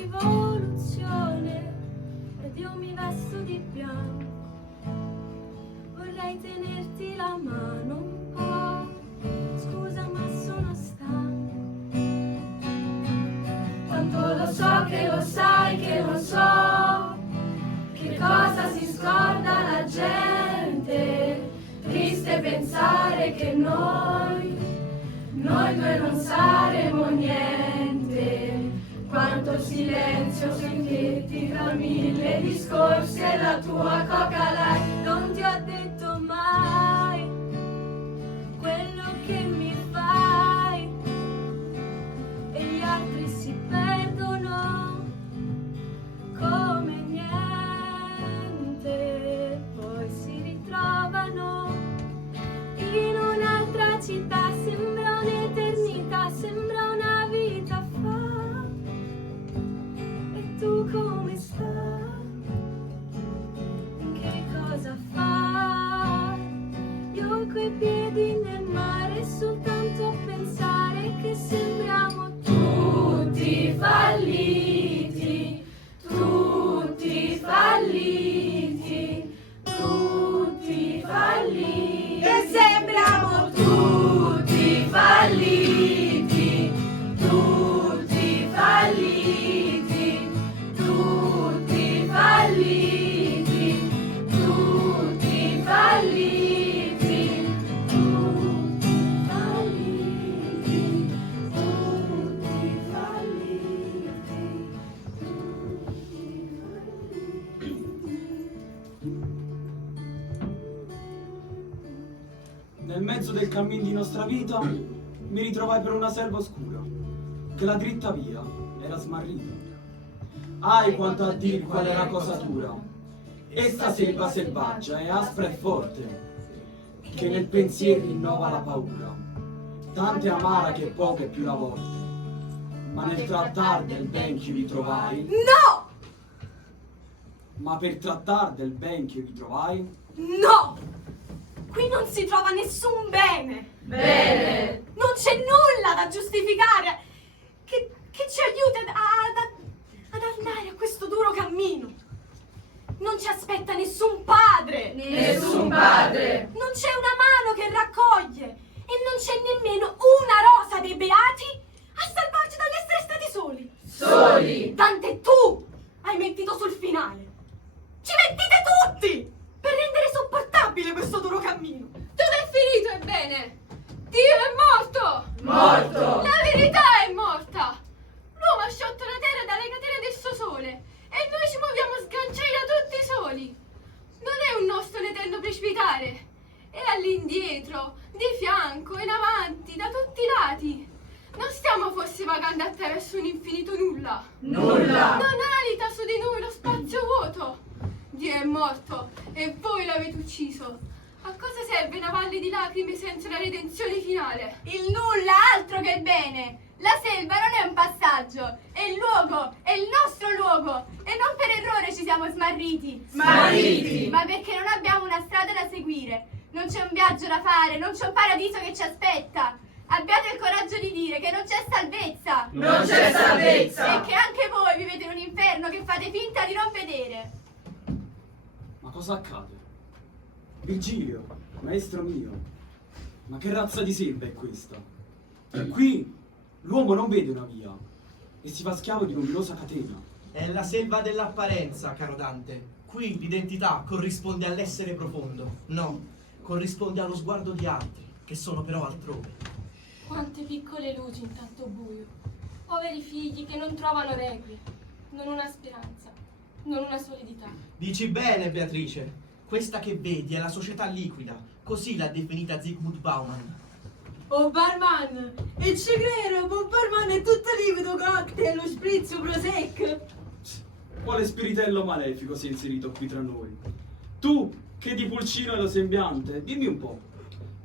rivoluzione ed io mi vesto di bianco. Vorrei tenerti la mano un po', scusa ma sono stanco. Tanto lo so che lo sai che non so che cosa si scorda la gente. Triste pensare che noi due non saremo niente. Quanto silenzio senti tra mille discorsi e la tua Coca Light. Non ti ho detto mai quello che mi fai e gli altri si perdono come niente, poi si ritrovano in un'altra città. Sembra un'eternità, sembra una vita fa. E tu come stai? Che cosa fai? Io coi piedi nel mare soltanto a pensare che sembriamo tutti falliti, tutti falliti, tutti falliti. E sembriamo tutti falliti, tutti falliti, tutti falliti, tutti falliti, tutti falliti, tutti Nel mezzo del cammin di nostra vita mi ritrovai per una selva oscura, che la dritta via era smarrita. Ahi quanto a dir qual è la cosa dura, esta selva selvaggia è aspra e forte, che nel pensiero rinnova la paura, tanto è amara che poco è più la vorte, ma nel trattar del ben che vi trovai, No! ma per trattar del ben che vi trovai, No! Qui non si trova nessun bene. Bene. Non c'è nulla da giustificare che ci aiuti ad andare a questo duro cammino. Non ci aspetta nessun padre. Nessun padre. Non c'è una mano che raccoglie e non c'è nemmeno una rosa dei beati a salvarci dall'essere stati soli. Soli. Tant'è tu hai mentito sul finale. Ci mentite tutti per rendere sopportabile questo duro cammino. Dove è finito, ebbene? Dio è morto! Morto. La verità è morta! L'uomo ha sciolto la terra dalle catene del suo sole e noi ci muoviamo sganciati da tutti soli. Non è un nostro l'eterno precipitare, è all'indietro, di fianco, in avanti, da tutti i lati. Non stiamo forse vagando attraverso un infinito nulla? Nulla. Non alita su di noi lo spazio vuoto. Dio è morto e voi l'avete ucciso. A cosa serve una valle di lacrime senza la redenzione finale? Il nulla altro che il bene. La selva non è un passaggio, è il luogo, è il nostro luogo. E non per errore ci siamo smarriti. Smarriti. Ma perché non abbiamo una strada da seguire. Non c'è un viaggio da fare, non c'è un paradiso che ci aspetta. Abbiate il coraggio di dire che non c'è salvezza. Non c'è salvezza. E che anche voi vivete in un inferno che fate finta di non vedere. ma cosa accade? Virgilio, maestro mio, ma che razza di selva è questa? Qui l'uomo non vede una via e si fa schiavo di luminosa catena. È la selva dell'apparenza, caro Dante. Qui l'identità corrisponde all'essere profondo. No, corrisponde allo sguardo di altri, che sono però altrove. Quante piccole luci in tanto buio. Poveri figli che non trovano requie, non una speranza, non una solidità. Dici bene, Beatrice. Questa che vedi è la società liquida, così l'ha definita Zygmunt Bauman. Oh barman, e ci credo, buon barman è tutto liquido, cocktail, lo spritz, prosecco. Quale spiritello malefico si è inserito qui tra noi? Tu, che di pulcino è lo sembiante, dimmi un po',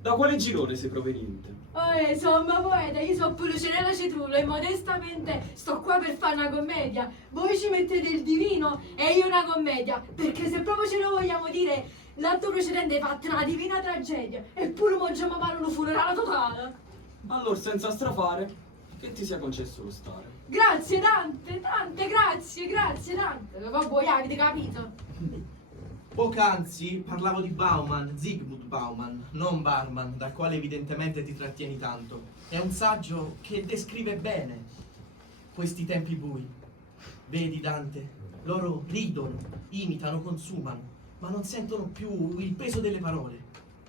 da quale girone sei proveniente? Oh, insomma, poeta, io sono Pulcinella Citrulo e modestamente sto qua per fare una commedia. Voi ci mettete il divino e io una commedia, perché se proprio ce lo vogliamo dire, l'atto precedente hai fatto una divina tragedia, eppure mangiamo male un funerale totale. Allora, senza strafare, che ti sia concesso lo stare. Grazie, tante grazie. Bauman, vabbè, avete capito? Poc'anzi parlavo di Bauman, Zygmunt Bauman, non Barman, dal quale evidentemente ti trattieni tanto. È un saggio che descrive bene questi tempi bui. Vedi, Dante, loro ridono, imitano, consumano, ma non sentono più il peso delle parole.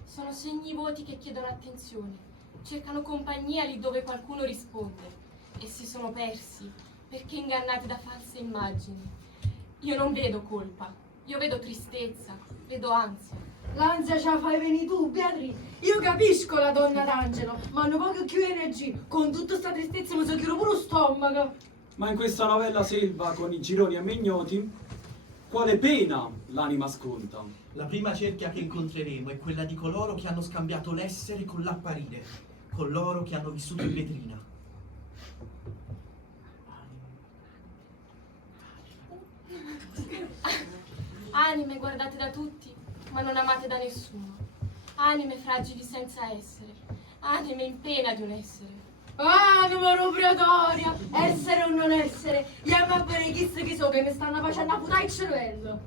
Sono segni voti che chiedono attenzione, cercano compagnia lì dove qualcuno risponde e si sono persi perché ingannati da false immagini. Io non vedo colpa, io vedo tristezza, vedo ansia. L'ansia ce la fai venire tu, Beatrice. Io capisco la donna d'Angelo, ma hanno poco più energia. Con tutta sta tristezza mi so chiudo pure lo stomaco. Ma in questa novella selva con i gironi e mignoti, quale pena l'anima sconta? La prima cerchia che incontreremo è quella di coloro che hanno scambiato l'essere con l'apparire, coloro che hanno vissuto in vetrina. Anime guardate da tutti, ma non amate da nessuno. Anime fragili senza essere, anime in pena di un essere. Ah, numero operatoria! Essere o non essere? Andiamo a bere chissà che so che mi stanno facendo a puttare il cervello.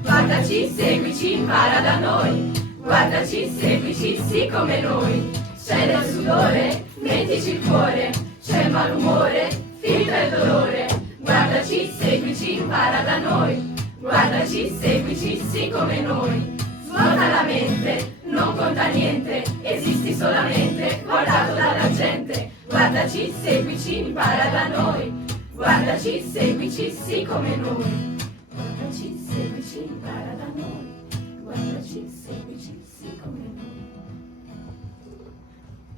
Guardaci, seguici, impara da noi. Guardaci, seguici, sì come noi. C'è del sudore, mettici il cuore. C'è malumore, finta il dolore. Guardaci, seguici, impara da noi. Guardaci, seguici, sì come noi. Svuota la mente, non conta niente. Esisti solamente, guardato dalla gente. Guardaci, seguici, impara da noi. Guardaci, seguici, sì come noi. Guardaci, seguici, impara da noi. Guardaci, seguici, sì come noi.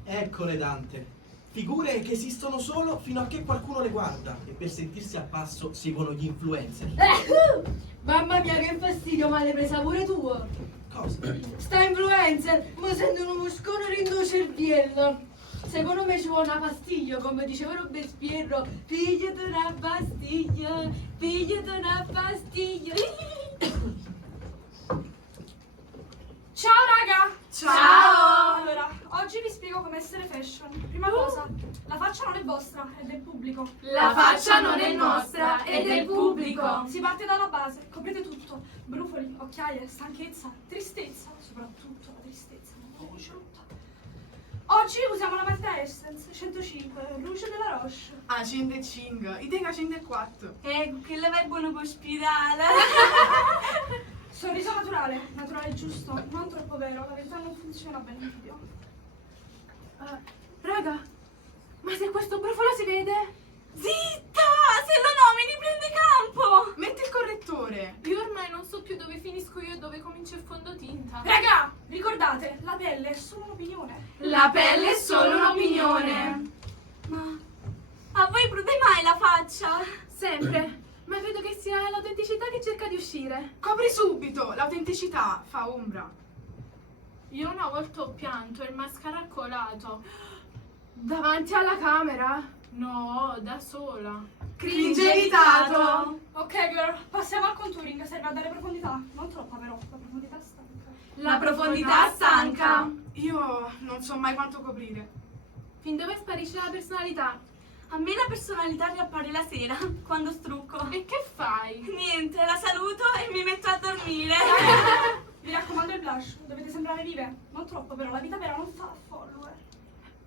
Eccole, Dante. Figure che esistono solo fino a che qualcuno le guarda e per sentirsi al passo seguono gli influencer. Mamma mia che fastidio, ma l'hai presa pure tu? Cosa? Sta influencer, mi sento uno muscone rindo cerviello. Secondo me ci vuole una pastiglia, come diceva Robespierre. Pigliati una pastiglia, pigliati una pastiglia. Ciao raga! Ciao! Allora, oggi vi spiego come essere fashion. Prima cosa, la faccia non è vostra, è del pubblico. La faccia non è nostra, è del pubblico. Si parte dalla base, coprite tutto. Brufoli, occhiaie, stanchezza, tristezza, soprattutto la tristezza, non voce rotta. Oggi usiamo la matita Essence 105, Rouge de la Roche. A 105, io tengo a 104. Che la vai buono con spirale. Sorriso naturale, naturale giusto, non troppo vero, la verità non funziona bene in video. Raga, ma se questo brufolo si vede? Zitta! Se lo nomini prende campo! Metti il correttore. Io ormai non so più dove finisco io e dove comincia il fondotinta. Raga, ricordate, la pelle è solo un'opinione. La pelle è solo un'opinione. Ma a voi prude mai la faccia? Sempre. Ma credo che sia l'autenticità che cerca di uscire. Copri subito, l'autenticità fa ombra. Io una volta ho pianto e il mascara ha colato. Davanti alla camera? No, da sola. Cringe evitato. Ok girl, passiamo al contouring, serve a dare profondità. Non troppa però, la profondità stanca. La profondità stanca. Io non so mai quanto coprire. Fin dove sparisce la personalità? A me la personalità riappare la sera, quando strucco. E che fai? Niente, la saluto e mi metto a dormire. Vi raccomando il blush, dovete sembrare vive. Non troppo però, la vita vera non fa follower.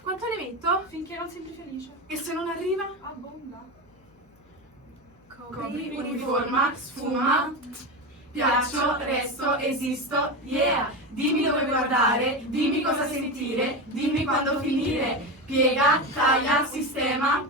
Quanto ne metto? Finché non sembri felice. E se non arriva? Abbonda. Copri, uniforma, sfuma. Piaccio, resto, esisto, yeah. Dimmi dove guardare, dimmi cosa sentire, dimmi quando finire. Piega, taglia, sistema.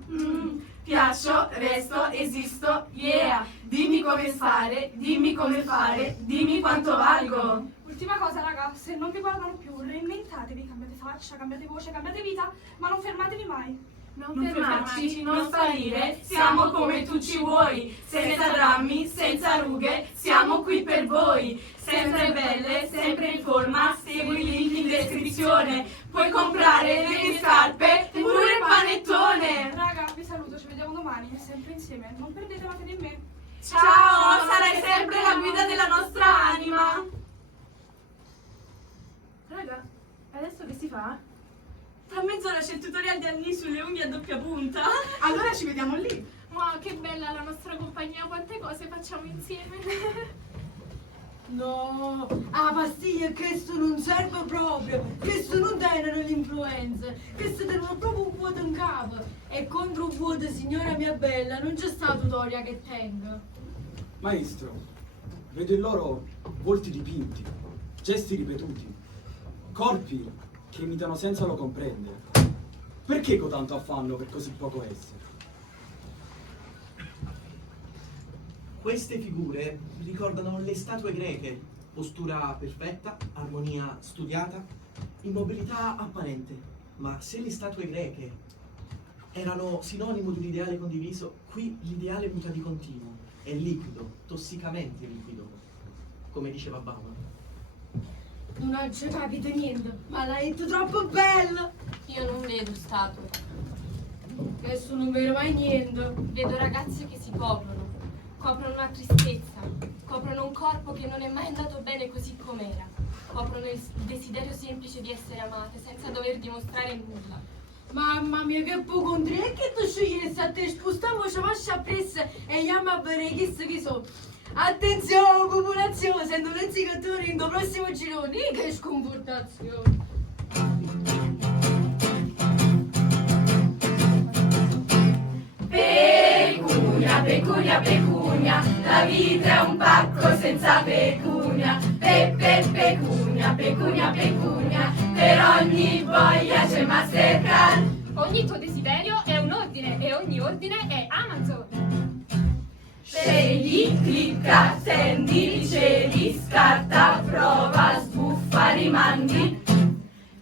Piaccio, resto, esisto, yeah. Dimmi come fare, dimmi come fare, dimmi quanto valgo. Ultima cosa raga, se non vi guardano più, reinventatevi, cambiate faccia, cambiate voce, cambiate vita, ma non fermatevi mai. Non fermarci, non sparire, siamo come tu ci vuoi. Senza drammi, senza rughe, siamo qui per voi. Sempre belle, sempre in forma, segui il link in descrizione. Puoi comprare le mie scarpe, pure il panettone. Raga, vi saluto, ci vediamo domani, sempre insieme. Non perdete la fede in me. Ciao, sarai sempre la guida della nostra anima. Raga, adesso che si fa? Tra mezz'ora c'è il tutorial di Annie sulle unghie a doppia punta. Allora ci vediamo lì. Ma che bella la nostra compagnia, quante cose facciamo insieme. No, la pastiglia questo non serve proprio, questo non tengono l'influenza, questo tengono proprio un vuoto in capo. E contro un vuoto, signora mia bella, non c'è sta tutoria che tenga. Maestro, vedo in loro volti dipinti, gesti ripetuti, corpi che imitano senza lo comprendere. Perché con tanto affanno per così poco essere? Queste figure ricordano le statue greche, postura perfetta, armonia studiata, immobilità apparente. Ma se le statue greche erano sinonimo di un ideale condiviso, qui l'ideale muta di continuo, è liquido, tossicamente liquido, come diceva Bauman. Non ho già capito niente, ma l'hai detto troppo bello. Io non vedo statue, Adesso non vedo mai niente. vedo ragazze che si coprono una tristezza, coprono un corpo che non è mai andato bene così com'era, coprono il desiderio semplice di essere amate senza dover dimostrare nulla. Mamma mia, che poco contri, e che tu scegliessi a te, spostiamo ci faccia appresso e andiamo a bere chissà chi so. Attenzione, popolazione, sento un inseguitore in tuo prossimo girone, che sconfortazione. Pecunia, pecunia, pecunia, la vita è un pacco senza pecunia. Pecunia, pecunia, pecunia, per ogni voglia c'è Mastercard. Ogni tuo desiderio è un ordine e ogni ordine è Amazon. Scegli, clicca, attendi, ricedi, scarta, prova, sbuffa, rimandi.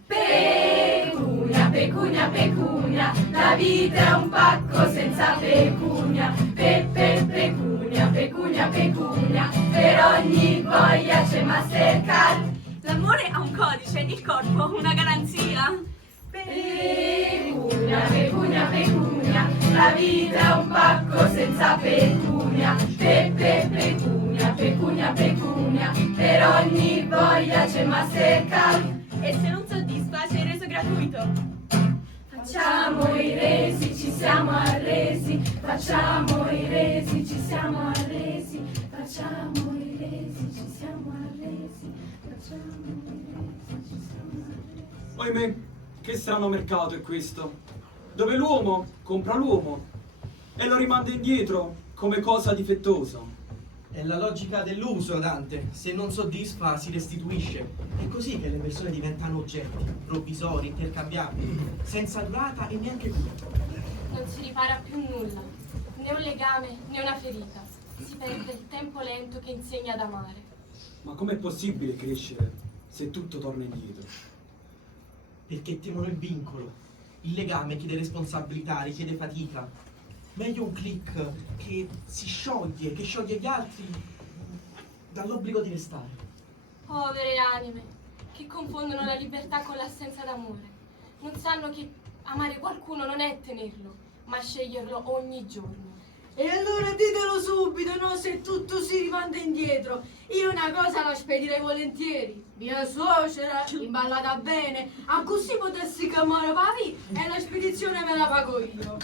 Pecunia, pecunia, pecunia, la vita è un pacco senza pecunia. Pecunia, pecunia, pecunia, per ogni voglia c'è Mastercard. L'amore ha un codice, il corpo una garanzia. Pecunia, pecunia, pecunia, la vita è un pacco senza pecunia. Pecunia, pecunia, pecunia, per ogni voglia c'è Mastercard. E se non soddisfa c'è il reso gratuito. Facciamo i resi, ci siamo arresi. Facciamo i resi, ci siamo arresi. Facciamo i resi, ci siamo arresi. Facciamo i resi, ci siamo arresi. Ohimè, che strano mercato è questo, dove l'uomo compra l'uomo e lo rimanda indietro come cosa difettosa. È la logica dell'uso, Dante. Se non soddisfa, si restituisce. È così che le persone diventano oggetti, provvisori, intercambiabili, senza durata e neanche cura. Non si ripara più nulla, né un legame né una ferita. Si perde il tempo lento che insegna ad amare. Ma com'è possibile crescere se tutto torna indietro? Perché temono il vincolo. Il legame chiede responsabilità, richiede fatica. Meglio un click che si scioglie, che scioglie gli altri dall'obbligo di restare. Povere anime, che confondono la libertà con l'assenza d'amore. Non sanno che amare qualcuno non è tenerlo, ma sceglierlo ogni giorno. E allora ditelo subito, no, se tutto si rimanda indietro. Io una cosa la spedirei volentieri. Mia suocera, imballata bene, a così potessi chiamare papi e la spedizione me la pago io.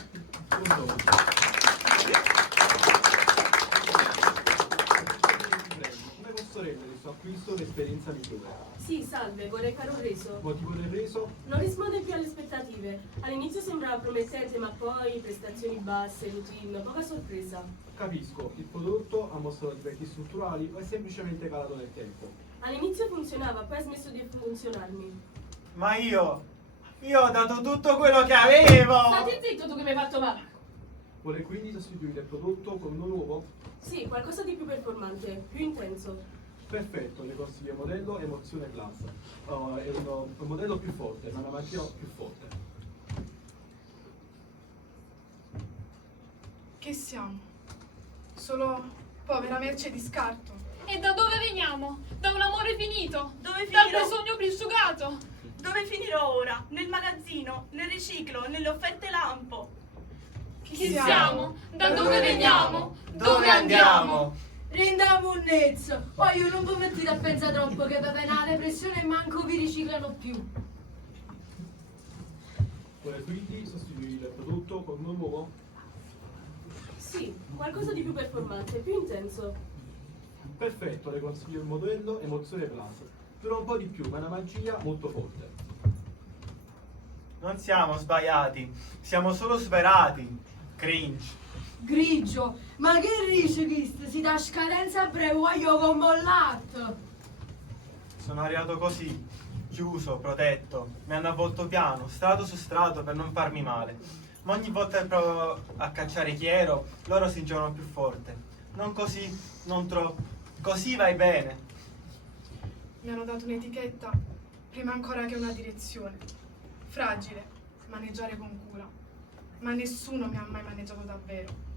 Come posso rendere questo acquisto un'esperienza migliore? Sì, salve, vorrei fare un reso. Motivo del reso? Non risponde più alle aspettative. All'inizio sembrava promettente, ma poi prestazioni basse, routine, poca sorpresa. Capisco, il prodotto ha mostrato difetti strutturali o è semplicemente calato nel tempo? All'inizio funzionava, poi ha smesso di funzionarmi. Ma io ho dato tutto quello che avevo! Stai zitto tu che mi hai fatto male. Vuole quindi sostituire il prodotto con uno nuovo? Sì, qualcosa di più performante, più intenso. Perfetto, le consiglio il modello Emozione Plus. È un modello più forte, ma una macchina più forte. Che siamo? Solo povera merce di scarto. E da dove veniamo? Da un amore finito? Dove Dal finirò? bisogno prosciugato? Dove finirò ora? Nel magazzino, nel riciclo, nelle offerte lampo. Chi siamo? Da dove veniamo? Dove andiamo? Rendiamo un nezzo. Poi io non vi mettete a pensare troppo che per una depressione manco vi riciclano più. Vuole quindi sostituire il prodotto con uno nuovo? Sì, qualcosa di più performante, più intenso. Perfetto, le consiglio il modello Emozione Plus. Dura un po' di più, ma è una magia molto forte. Non siamo sbagliati, siamo solo superati. Cringe. Grigio, ma che dice questo? Si dà scadenza a breve, voglio con bollato. Sono arrivato così, chiuso, protetto. Mi hanno avvolto piano, strato su strato per non farmi male. Ma ogni volta che provo a cacciare chi ero, loro si giocano più forte. Non così, non troppo. Così vai bene. Mi hanno dato un'etichetta, prima ancora che una direzione. Fragile, maneggiare con cura. Ma nessuno mi ha mai maneggiato davvero.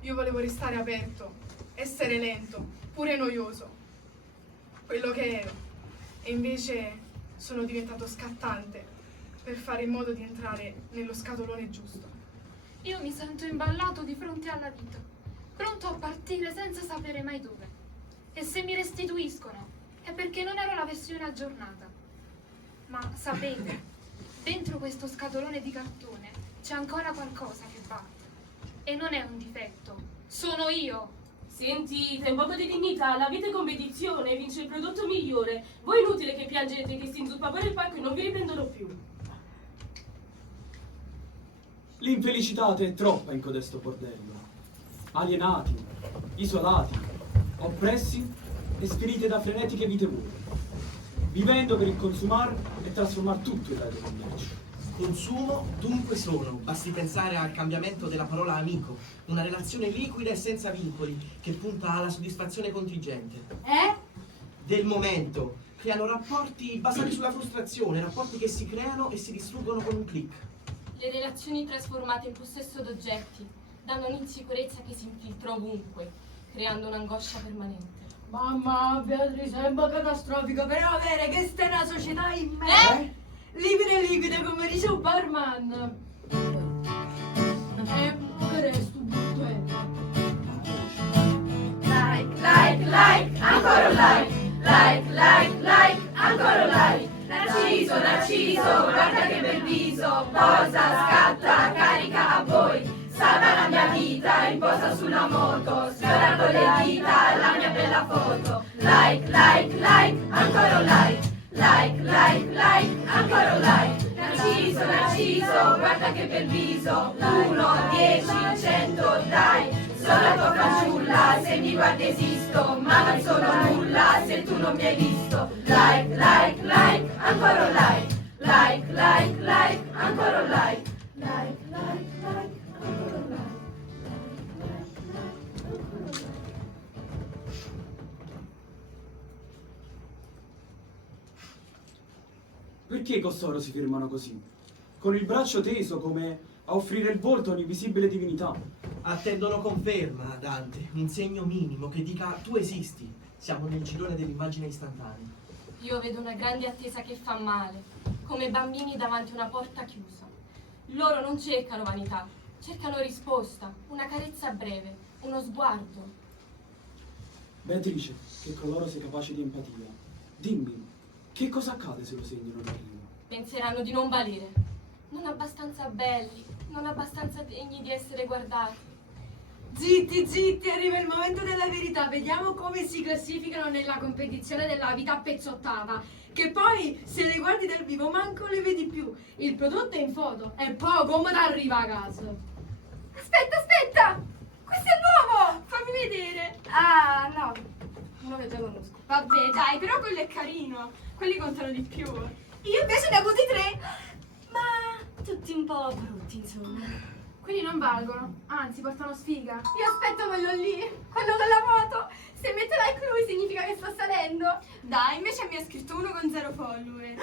Io volevo restare aperto, essere lento, pure noioso. Quello che ero. E invece sono diventato scattante per fare in modo di entrare nello scatolone giusto. Io mi sento imballato di fronte alla vita, pronto a partire senza sapere mai dove. E se mi restituiscono è perché non ero la versione aggiornata. Ma sapete, dentro questo scatolone di cartone c'è ancora qualcosa che batte. E non è un difetto, sono io. Sentite, un poco di dignità, la vita è competizione, vince il prodotto migliore. Voi inutile che piangete, che si inzuppa poi il pacco e non vi riprendono più. L'infelicità è troppa in codesto bordello. Alienati, isolati, oppressi e spiniti da frenetiche vite vuote. Vivendo per il consumare e trasformare tutto in reddito commercio. Consumo, dunque sono. Basti pensare al cambiamento della parola amico, una relazione liquida e senza vincoli che punta alla soddisfazione contingente. Del momento, creano rapporti basati sulla frustrazione, rapporti che si creano e si distruggono con un click. Le relazioni trasformate in possesso d'oggetti danno un'insicurezza che si infiltra ovunque, creando un'angoscia permanente. Mamma, Beatrice, sembra catastrofico, però avere che sta una società in me. Liquide come dice un barman. Che sto brutto è. Like, ancora un like, ancora un like. Narciso, guarda che bel viso. Posa, scatta, carica a voi. Salva la mia vita, imposta sulla moto. Sfiora con le dita la mia bella foto. Like, ancora un like. Like, ancora un like. Narciso, guarda che bel viso. 1, 10, 100, dai. Sono la tua fanciulla, se mi guardi esisto. Ma non sono nulla se tu non mi hai visto. Like, ancora un like. Like, ancora un like. Like, ancora un like. Perché costoro si fermano così? Con il braccio teso come a offrire il volto a un'invisibile divinità. Attendono conferma, Dante, un segno minimo che dica tu esisti. Siamo nel girone dell'immagine istantanea. Io vedo una grande attesa che fa male, come bambini davanti a una porta chiusa. Loro non cercano vanità, cercano risposta, una carezza breve, uno sguardo. Beatrice, che con loro sei capace di empatia. Dimmi, che cosa accade se lo segno non arriva? Penseranno di non valere, non abbastanza belli, non abbastanza degni di essere guardati. Zitti, arriva il momento della verità. Vediamo come si classificano nella competizione della vita pezzottata. Che poi, se le guardi dal vivo, manco le vedi più. Il prodotto è in foto e poi come ti arriva a casa? Aspetta! Questo è nuovo! Fammi vedere! Ah, no, non lo già conosco. Vabbè, dai, però quello è carino. Quelli contano di più. Io invece ne ho avuti 3. Ma tutti un po' brutti, insomma. Quindi non valgono, anzi portano sfiga. Io aspetto quello lì, quello della moto. Se mette like lui significa che sto salendo. Dai, invece mi ha scritto uno con 0 follower.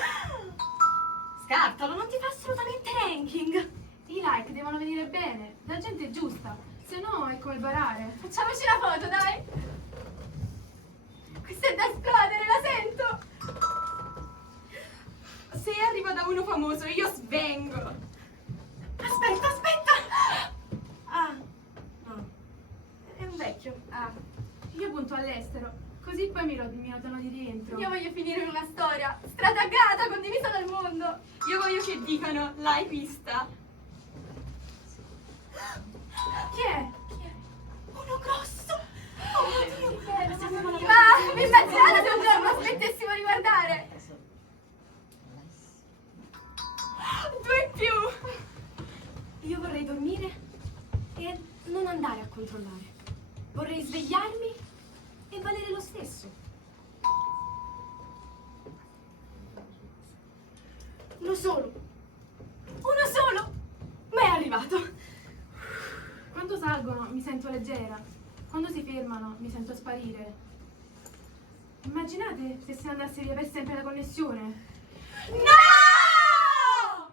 Scartalo, non ti fa assolutamente ranking. I like devono venire bene, da gente giusta, se no è come barare. Facciamoci la foto, dai. Questa è da esplodere, la sento. Se arriva da uno famoso, io svengo. Aspetta! Ah, no. È un vecchio. Ah. Io punto all'estero, così poi mi notano di rientro. Io voglio finire in una storia strataggata, condivisa dal mondo. Io voglio baci e dicano l'hai vista? Chi è? Uno grosso! Ma mi immaginate se un giorno smettessimo di guardare? 2 in più! Io vorrei dormire e non andare a controllare. Vorrei svegliarmi e valere lo stesso. Uno solo. Uno solo! Ma è arrivato. Quando salgono mi sento leggera, quando si fermano mi sento sparire. Immaginate se si andasse via per sempre la connessione. No!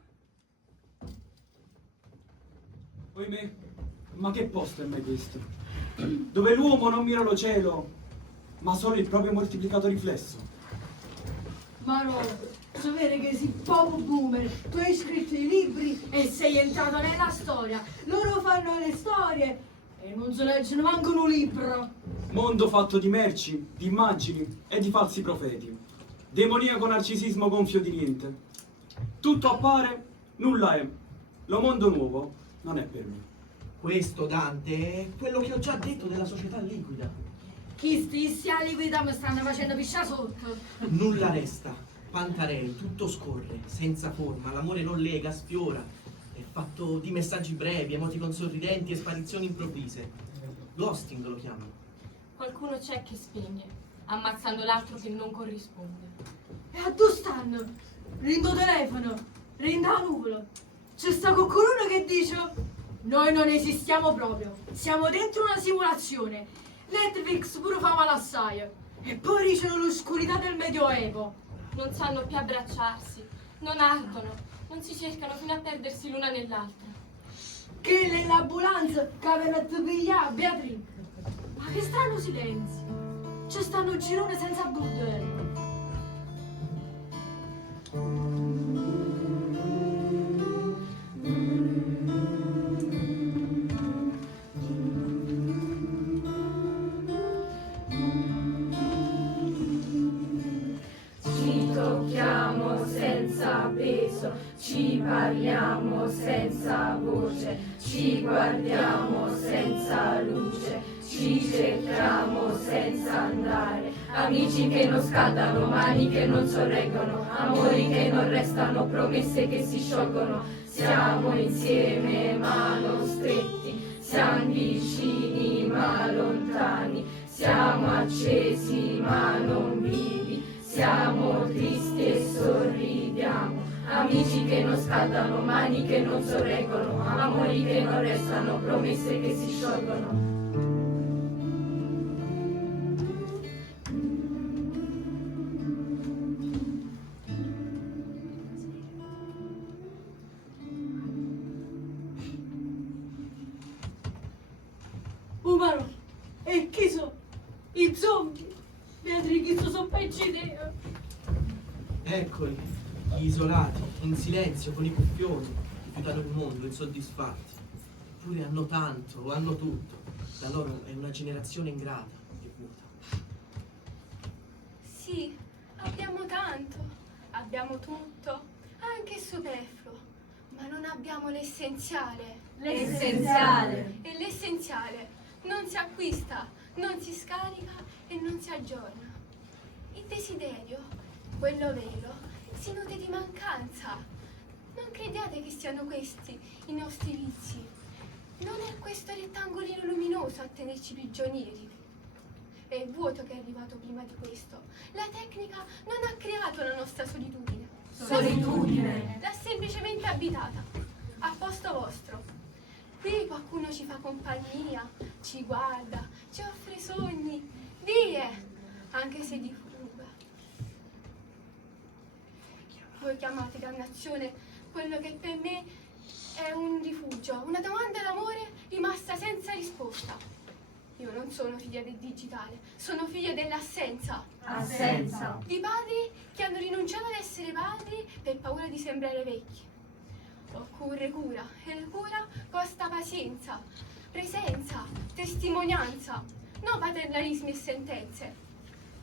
Ohimè, ma che posto è mai questo? Dove l'uomo non mira lo cielo, ma solo il proprio moltiplicato riflesso. Ma no, sapere che sei proprio boomer, tu hai scritto i libri e sei entrato nella storia. Loro fanno le storie e non si leggono manco un libro. Mondo fatto di merci, di immagini e di falsi profeti. Demoniaco narcisismo gonfio di niente. Tutto appare, nulla è. Lo mondo nuovo non è per me. Questo, Dante, è quello che ho già detto della società liquida. Chi stissi a liquida mi stanno facendo pisciare sotto. Nulla resta, Pantarei, tutto scorre, senza forma, l'amore non lega, sfiora. È fatto di messaggi brevi, emoticon sorridenti e sparizioni improvvise. Ghosting lo chiamano. Qualcuno c'è che spegne, ammazzando l'altro che non corrisponde. E a dove stanno? Rindo telefono, rindo a nuvola. C'è sta qualcuno che dice noi non esistiamo proprio, siamo dentro una simulazione. Netflix pure fa male assai. E poi dicono l'oscurità del Medioevo. Non sanno più abbracciarsi, non ardono, non si cercano fino a perdersi l'una nell'altra. Che nell'ambulanza che aveva a pigliare Beatrice. Ma che strano silenzio. C'è stanno un girone senza bordello. Ci tocchiamo senza peso, ci parliamo senza voce, ci guardiamo senza luce, ci cerchiamo senza andare. Amici che non scaldano, mani che non sorreggono, amori che non restano, promesse che si sciolgono. Siamo insieme ma non stretti, siamo vicini ma lontani, siamo accesi ma non vivi, siamo tristi e sorridiamo. Amici che non scaldano, mani che non sorreggono, amori che non restano, promesse che si sciolgono. Umano, e chi sono? I zombie? Beatrice, chi sono peggio di te? Eccoli, gli isolati, in silenzio, con i cuffioni, rifiutano il mondo, insoddisfatti. Eppure hanno tanto, o hanno tutto. Da loro è una generazione ingrata e vuota. Sì, abbiamo tanto, abbiamo tutto, anche superfluo, ma non abbiamo l'essenziale. L'essenziale. E l'essenziale non si acquista, non si scarica e non si aggiorna. Il desiderio, quello vero, si nutre di mancanza. Non crediate che siano questi i nostri vizi. Non è questo rettangolino luminoso a tenerci prigionieri. È il vuoto che è arrivato prima di questo. La tecnica non ha creato la nostra solitudine. Solitudine. L'ha semplicemente abitata, a posto vostro. Qui qualcuno ci fa compagnia, ci guarda, ci offre sogni, vie, anche se di fuga. Voi chiamate dannazione quello che per me è un rifugio, una domanda d'amore rimasta senza risposta. Io non sono figlia del digitale, sono figlia dell'assenza. Assenza. Di padri che hanno rinunciato ad essere padri per paura di sembrare vecchi. Occorre cura, e la cura costa pazienza, presenza, testimonianza, non paternalismi e sentenze.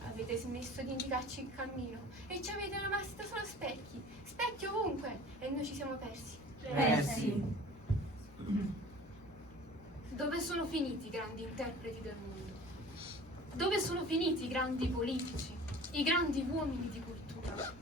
Avete smesso di indicarci il cammino e ci avete rimasto solo specchi, specchi ovunque, e noi ci siamo persi. Persi. Dove sono finiti i grandi interpreti del mondo? Dove sono finiti i grandi politici, i grandi uomini di cultura?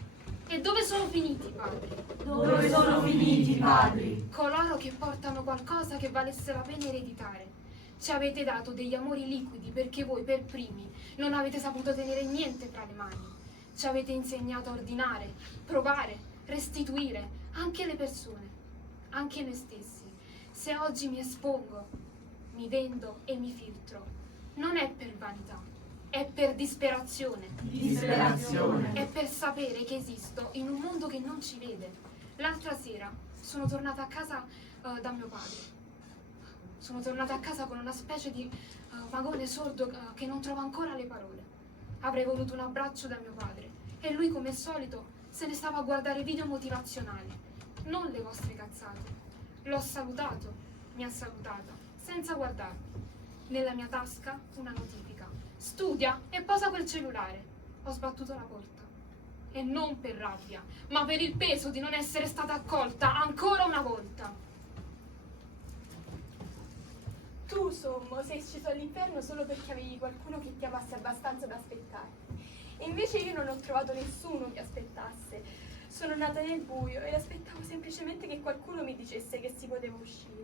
E dove sono finiti i padri? Dove sono finiti i padri? Coloro che portano qualcosa che valesse la pena ereditare. Ci avete dato degli amori liquidi perché voi per primi non avete saputo tenere niente fra le mani. Ci avete insegnato a ordinare, provare, restituire anche le persone, anche noi stessi. Se oggi mi espongo, mi vendo e mi filtro, non è per vanità, è per disperazione. Disperazione. È per sapere che esisto in un mondo che non ci vede. L'altra sera sono tornata a casa da mio padre. Sono tornata a casa con una specie di vagone sordo che non trova ancora le parole. Avrei voluto un abbraccio da mio padre e lui, come al solito, se ne stava a guardare video motivazionali, non le vostre cazzate. L'ho salutato, mi ha salutata, senza guardarmi. Nella mia tasca una notifica. Studia e posa quel cellulare. Ho sbattuto la porta. E non per rabbia, ma per il peso di non essere stata accolta ancora una volta. Tu, Sommo, sei sceso all'inferno solo perché avevi qualcuno che ti amasse abbastanza da aspettare. E invece io non ho trovato nessuno che aspettasse. Sono nata nel buio e aspettavo semplicemente che qualcuno mi dicesse che si poteva uscire.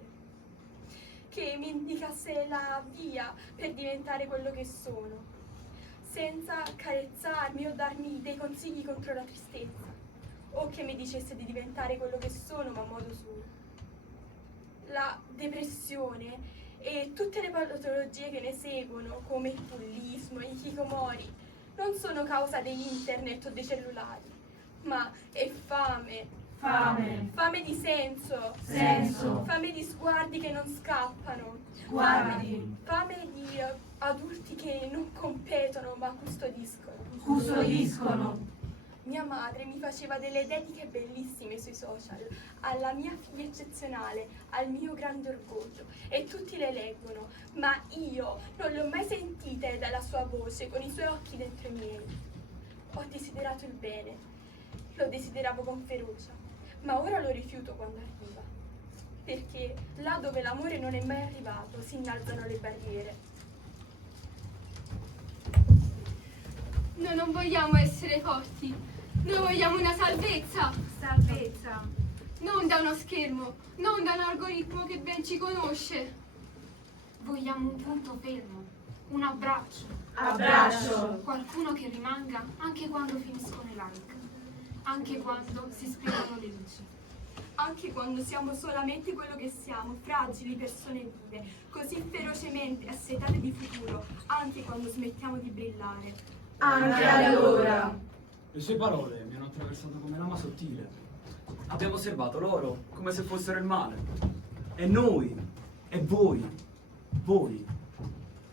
Che mi indicasse la via per diventare quello che sono, senza carezzarmi o darmi dei consigli contro la tristezza, o che mi dicesse di diventare quello che sono ma a modo suo. La depressione e tutte le patologie che ne seguono, come il bullismo, i hikikomori, non sono causa dell'internet o dei cellulari, ma è fame. Fame di senso. Fame di sguardi che non scappano. Fame di adulti che non competono ma custodiscono. Mia madre mi faceva delle dediche bellissime sui social, alla mia figlia eccezionale, al mio grande orgoglio, e tutti le leggono, ma io non le ho mai sentite dalla sua voce, con i suoi occhi dentro i miei. Ho desiderato il bene, lo desideravo con ferocia, ma ora lo rifiuto quando arriva, perché là dove l'amore non è mai arrivato si innalzano le barriere. Noi non vogliamo essere forti, noi vogliamo una salvezza. Salvezza. Non da uno schermo, non da un algoritmo che ben ci conosce. Vogliamo un punto fermo, un abbraccio. Abbraccio. Qualcuno che rimanga anche quando finiscono i like, anche quando si spengono le luci. Anche quando siamo solamente quello che siamo, fragili persone vive, così ferocemente assetate di futuro, anche quando smettiamo di brillare. Anche allora. Le sue parole mi hanno attraversato come lama sottile. Abbiamo osservato loro come se fossero il male. E noi, e voi,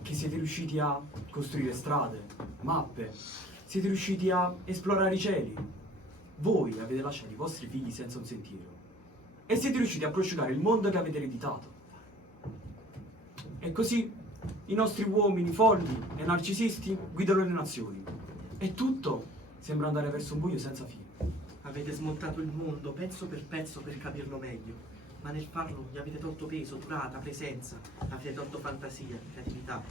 che siete riusciti a costruire strade, mappe, siete riusciti a esplorare i cieli. Voi avete lasciato i vostri figli senza un sentiero. E siete riusciti a prosciugare il mondo che avete ereditato. E così i nostri uomini folli e narcisisti guidano le nazioni. E tutto sembra andare verso un buio senza fine. Avete smontato il mondo pezzo per capirlo meglio, ma nel farlo gli avete tolto peso, durata, presenza, avete tolto fantasia, creatività.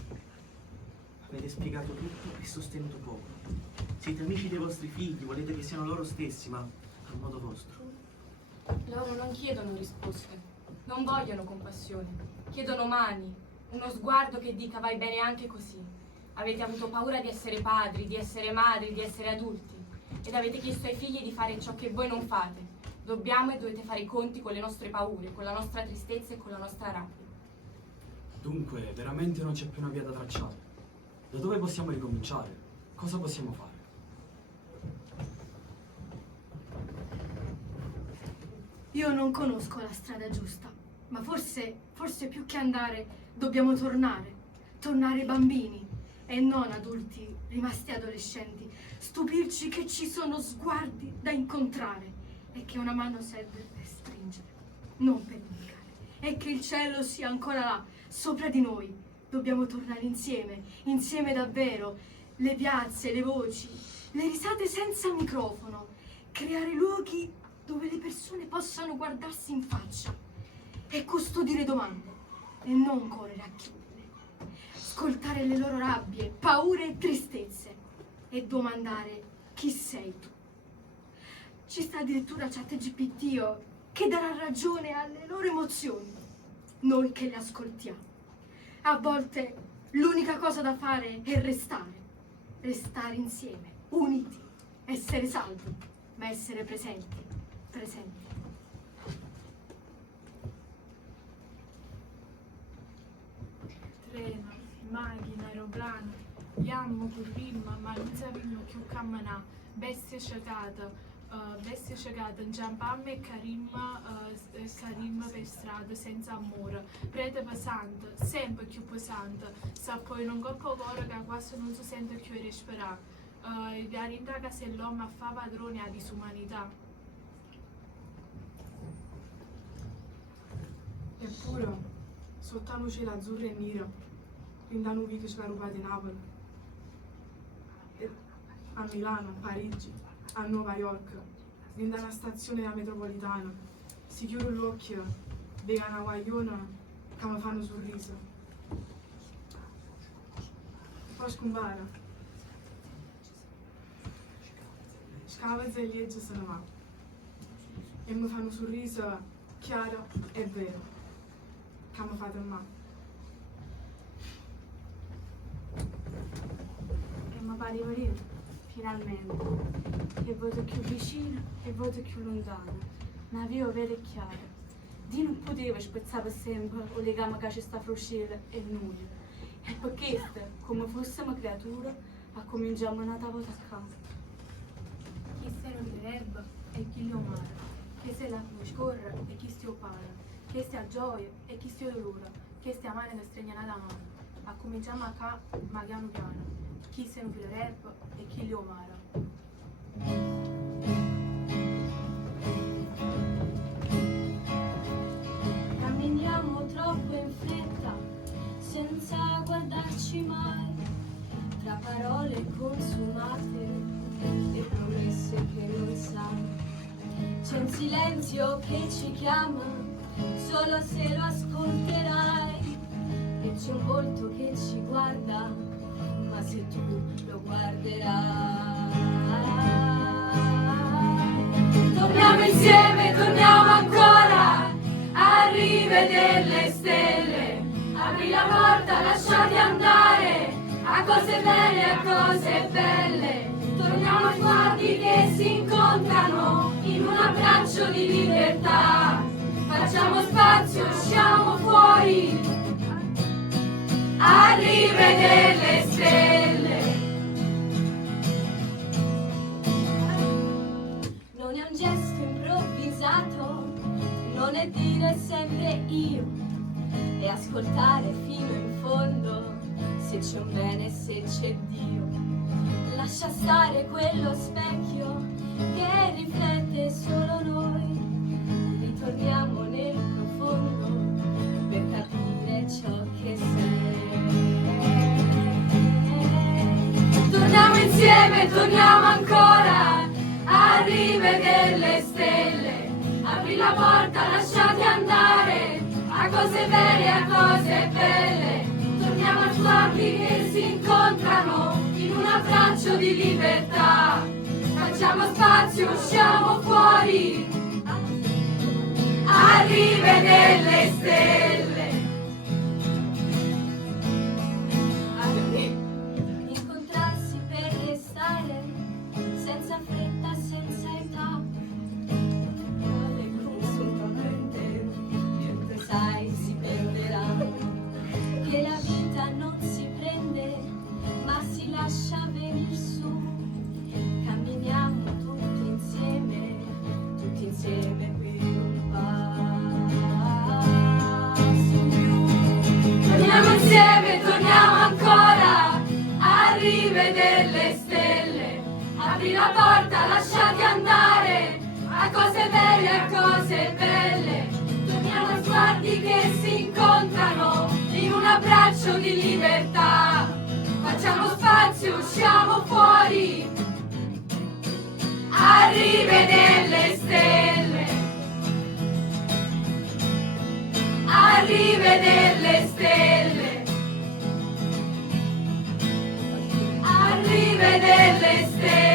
Avete spiegato tutto e sostenuto poco. Siete amici dei vostri figli, volete che siano loro stessi, ma al modo vostro. Loro non chiedono risposte, non vogliono compassione, chiedono mani, uno sguardo che dica vai bene anche così. Avete avuto paura di essere padri, di essere madri, di essere adulti, ed avete chiesto ai figli di fare ciò che voi non fate. Dobbiamo e dovete fare i conti con le nostre paure, con la nostra tristezza e con la nostra rabbia. Dunque, veramente non c'è più una via da tracciare. Da dove possiamo ricominciare? Cosa possiamo fare? Io non conosco la strada giusta, ma forse più che andare dobbiamo tornare bambini e non adulti rimasti adolescenti, stupirci che ci sono sguardi da incontrare e che una mano serve per stringere, non per indicare, e che il cielo sia ancora là, sopra di noi. Dobbiamo tornare insieme davvero, le piazze, le voci, le risate senza microfono, creare luoghi dove le persone possano guardarsi in faccia e custodire domande e non correre a chiuderle, ascoltare le loro rabbie, paure e tristezze e domandare chi sei tu. Ci sta addirittura ChatGPT che darà ragione alle loro emozioni, noi che le ascoltiamo. A volte l'unica cosa da fare è restare insieme, uniti, essere saldi, ma essere presenti. Treno, macchina, aeroplano, iammo currimma, ma non sappiamo più camminare, bestia sciacata, inciampamma e carimma per strada senza amore, prete pesante, sempre più pesante, sa poi non coppa cuore che quasi non si sente più respirare, garinda che se l'uomo fa padrone a disumanità. Eppure, sotto la luce azzurra e nera, quindi hanno visto che ci rubate Napoli, a Milano, a Parigi, a New York, in una stazione della metropolitana, si chiude l'occhio, vedo una guagliona che mi fanno sorriso. Poi scompare. Scavazza e legge se ne va. E mi fanno sorriso chiaro e vero, che mi fate male. E mi pare di morire. Finalmente, che voto più vicino e voto più lontano, ma vivo vero e chiaro. Dio non poteva spezzare per sempre il legame che ci sta fra il cielo e noi. E per questo, come fossimo creature, cominciamo una volta a casa. Chi se non l'erba e chi lo mara, chi se l'acqua scorre e chi si opara, chi stia gioia e chi stia dolore, chi stia male che stringa da mano. Cominciamo a casa, ma piano piano. Chi se non l'erba e chi lo mara. Camminiamo troppo in fretta, senza guardarci mai, tra parole consumate e promesse che non sai. C'è un silenzio che ci chiama, solo se lo ascolterai, e c'è un volto che ci guarda, ma se tu lo guarderai. Torniamo insieme, torniamo ancora a rivedere le stelle. Apri la porta, lasciati andare a cose belle, a cose belle. Torniamo a sguardi che si incontrano in un abbraccio di libertà. Facciamo spazio, usciamo fuori a rivedere le stelle. Non è un gesto improvvisato, non è dire sempre io, è ascoltare fino in fondo se c'è un bene e se c'è Dio. Lascia stare quello specchio che riflette solo noi, ritorniamo nel profondo per capire ciò che sei. Torniamo insieme, torniamo ancora a rivedere le stelle. Apri la porta, lasciati andare a cose vere, a cose belle. Torniamo a sguardi che si incontrano in un abbraccio di libertà. Facciamo spazio, usciamo fuori a rivedere le stelle. Incontrarsi per restare, senza fretta, senza età. Assolutamente niente, sai, si perderà. Che la vita non si prende, ma si lascia venir su. Camminiamo tutti insieme per un passo in più. Torniamo insieme, torniamo ancora a rivedere le stelle. Apri la porta, lasciati andare a cose belle, a cose belle. Torniamo a sguardi che si incontrano in un abbraccio di libertà. Facciamo spazio spazio usciamo fuori a rivedere stelle, a rivedere stelle, a rivedere stelle.